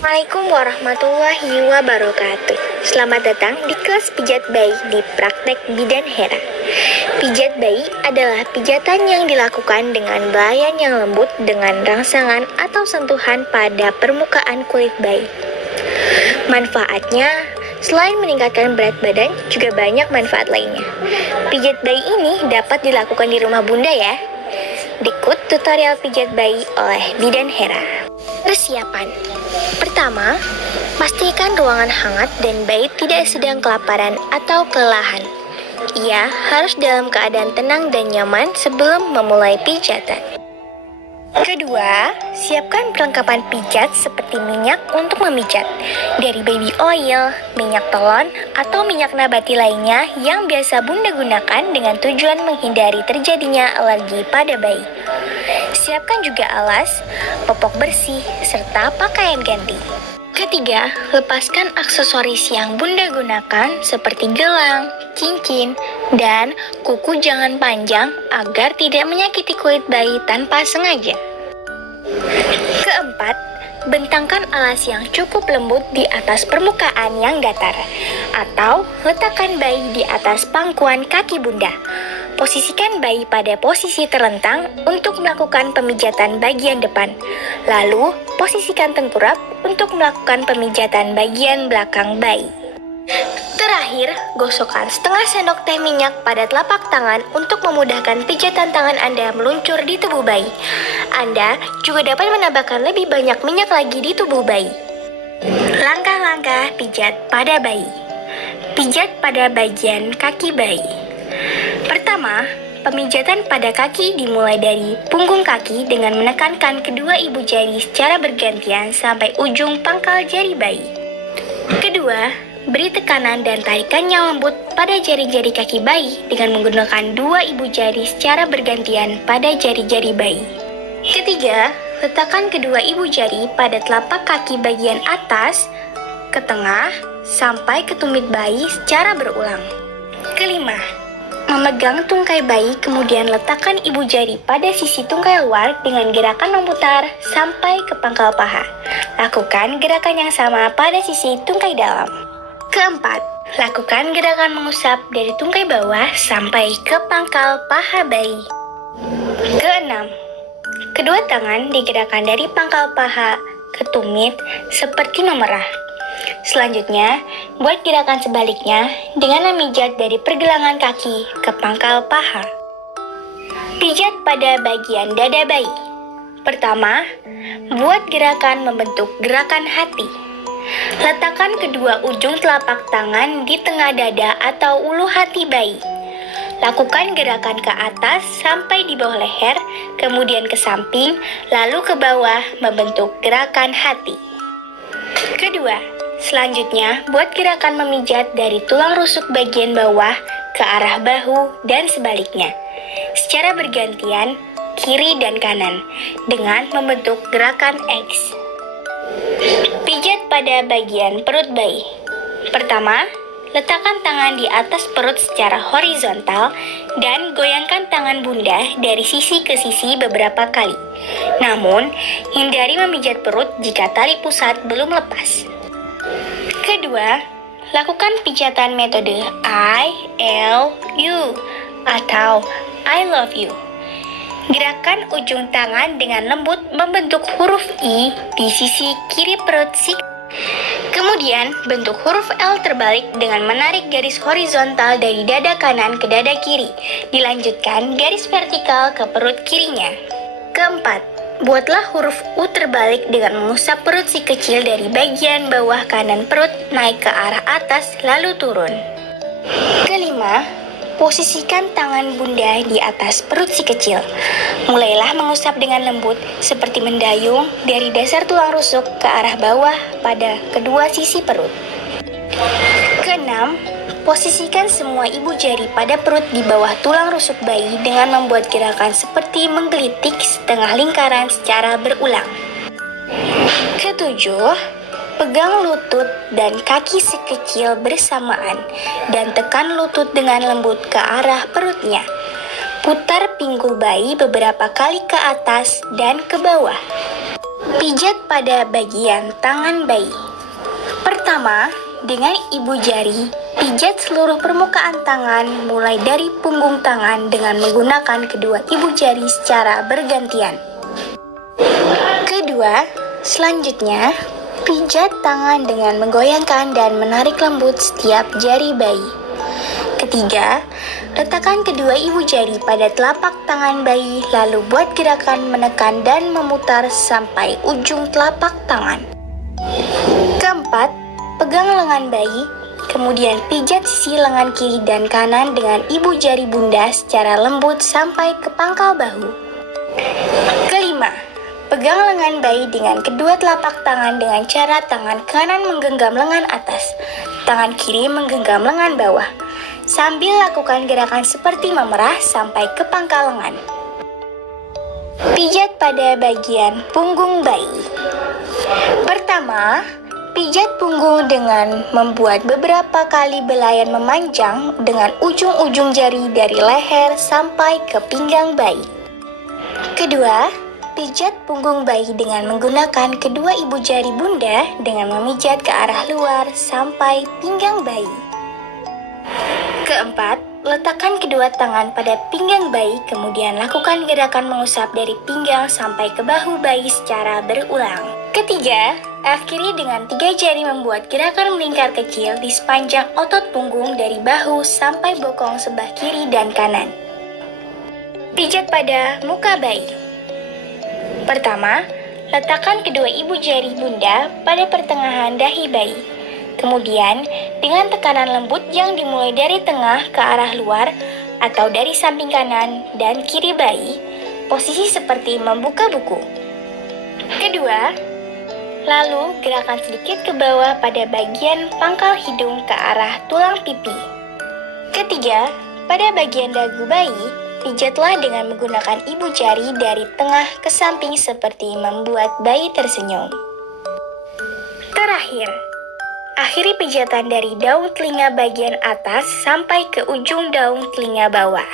Assalamualaikum warahmatullahi wabarakatuh. Selamat datang di kelas pijat bayi di Praktek Bidan Hera. Pijat bayi adalah pijatan yang dilakukan dengan belayan yang lembut dengan rangsangan atau sentuhan pada permukaan kulit bayi. Manfaatnya, selain meningkatkan berat badan, juga banyak manfaat lainnya. Pijat bayi ini dapat dilakukan di rumah bunda ya. Berikut tutorial pijat bayi oleh Bidan Hera. Persiapan. Pertama, pastikan ruangan hangat dan bayi tidak sedang kelaparan atau kelelahan. Ia harus dalam keadaan tenang dan nyaman sebelum memulai pijatan. Kedua, siapkan perlengkapan pijat seperti minyak untuk memijat, dari baby oil, minyak telon, atau minyak nabati lainnya yang biasa bunda gunakan dengan tujuan menghindari terjadinya alergi pada bayi. Siapkan juga alas, popok bersih, serta pakaian ganti. Ketiga, lepaskan aksesoris yang bunda gunakan seperti gelang, cincin, dan kuku jangan panjang agar tidak menyakiti kulit bayi tanpa sengaja. Keempat, bentangkan alas yang cukup lembut di atas permukaan yang datar, atau letakkan bayi di atas pangkuan kaki bunda. Posisikan bayi pada posisi terlentang untuk melakukan pemijatan bagian depan. Lalu, posisikan tengkurap untuk melakukan pemijatan bagian belakang bayi. Terakhir, gosokkan setengah sendok teh minyak pada telapak tangan untuk memudahkan pijatan tangan Anda meluncur di tubuh bayi. Anda juga dapat menambahkan lebih banyak minyak lagi di tubuh bayi. Langkah-langkah pijat pada bayi. Pijat pada bagian kaki bayi. Pertama, pemijatan pada kaki dimulai dari punggung kaki dengan menekankan kedua ibu jari secara bergantian sampai ujung pangkal jari bayi. Kedua, beri tekanan dan tarikan yang lembut pada jari-jari kaki bayi dengan menggunakan dua ibu jari secara bergantian pada jari-jari bayi. Ketiga, letakkan kedua ibu jari pada telapak kaki bagian atas, ke tengah, sampai ke tumit bayi secara berulang. Kelima, memegang tungkai bayi, kemudian letakkan ibu jari pada sisi tungkai luar dengan gerakan memutar sampai ke pangkal paha. Lakukan gerakan yang sama pada sisi tungkai dalam. Keempat, lakukan gerakan mengusap dari tungkai bawah sampai ke pangkal paha bayi. Keenam, kedua tangan digerakkan dari pangkal paha ke tumit seperti memerah. Selanjutnya, buat gerakan sebaliknya dengan memijat dari pergelangan kaki ke pangkal paha. Pijat pada bagian dada bayi. Pertama, buat gerakan membentuk gerakan hati. Letakkan kedua ujung telapak tangan di tengah dada atau ulu hati bayi. Lakukan gerakan ke atas sampai di bawah leher, kemudian ke samping, lalu ke bawah membentuk gerakan hati. Kedua, selanjutnya buat gerakan memijat dari tulang rusuk bagian bawah ke arah bahu dan sebaliknya, secara bergantian kiri dan kanan, dengan membentuk gerakan X. Pijat pada bagian perut bayi. Pertama, letakkan tangan di atas perut secara horizontal dan goyangkan tangan bunda dari sisi ke sisi beberapa kali. Namun, hindari memijat perut jika tali pusat belum lepas. Kedua, lakukan pijatan metode I, L, U atau I love you. Gerakan ujung tangan dengan lembut membentuk huruf I di sisi kiri perut si. Kemudian, bentuk huruf L terbalik dengan menarik garis horizontal dari dada kanan ke dada kiri. Dilanjutkan garis vertikal ke perut kirinya. Keempat, buatlah huruf U terbalik dengan mengusap perut si kecil dari bagian bawah kanan perut naik ke arah atas lalu turun. Kelima, posisikan tangan bunda di atas perut si kecil. Mulailah mengusap dengan lembut seperti mendayung dari dasar tulang rusuk ke arah bawah pada kedua sisi perut. Keenam, posisikan semua ibu jari pada perut di bawah tulang rusuk bayi dengan membuat gerakan seperti menggelitik setengah lingkaran secara berulang. Ketujuh, pegang lutut dan kaki si kecil bersamaan dan tekan lutut dengan lembut ke arah perutnya. Putar pinggul bayi beberapa kali ke atas dan ke bawah. Pijat pada bagian tangan bayi. Pertama, dengan ibu jari, pijat seluruh permukaan tangan mulai dari punggung tangan dengan menggunakan kedua ibu jari secara bergantian. Kedua, selanjutnya, pijat tangan dengan menggoyangkan dan menarik lembut setiap jari bayi. Ketiga, letakkan kedua ibu jari pada telapak tangan bayi lalu buat gerakan menekan dan memutar sampai ujung telapak tangan. Keempat, pegang lengan bayi, kemudian pijat sisi lengan kiri dan kanan dengan ibu jari bunda secara lembut sampai ke pangkal bahu. Kelima, pegang lengan bayi dengan kedua telapak tangan dengan cara tangan kanan menggenggam lengan atas, tangan kiri menggenggam lengan bawah, sambil lakukan gerakan seperti memerah sampai ke pangkal lengan. Pijat pada bagian punggung bayi. Pertama, pijat punggung dengan membuat beberapa kali belayan memanjang dengan ujung-ujung jari dari leher sampai ke pinggang bayi. Kedua, pijat punggung bayi dengan menggunakan kedua ibu jari bunda dengan memijat ke arah luar sampai pinggang bayi. Keempat, letakkan kedua tangan pada pinggang bayi, kemudian lakukan gerakan mengusap dari pinggang sampai ke bahu bayi secara berulang. Ketiga, akhiri dengan 3 jari membuat gerakan melingkar kecil di sepanjang otot punggung dari bahu sampai bokong sebelah kiri dan kanan. Pijat pada muka bayi. Pertama, letakkan kedua ibu jari bunda pada pertengahan dahi bayi. Kemudian, dengan tekanan lembut yang dimulai dari tengah ke arah luar atau dari samping kanan dan kiri bayi, posisi seperti membuka buku. Kedua, lalu gerakan sedikit ke bawah pada bagian pangkal hidung ke arah tulang pipi. Ketiga, pada bagian dagu bayi, pijatlah dengan menggunakan ibu jari dari tengah ke samping seperti membuat bayi tersenyum. Terakhir, akhiri pijatan dari daun telinga bagian atas sampai ke ujung daun telinga bawah.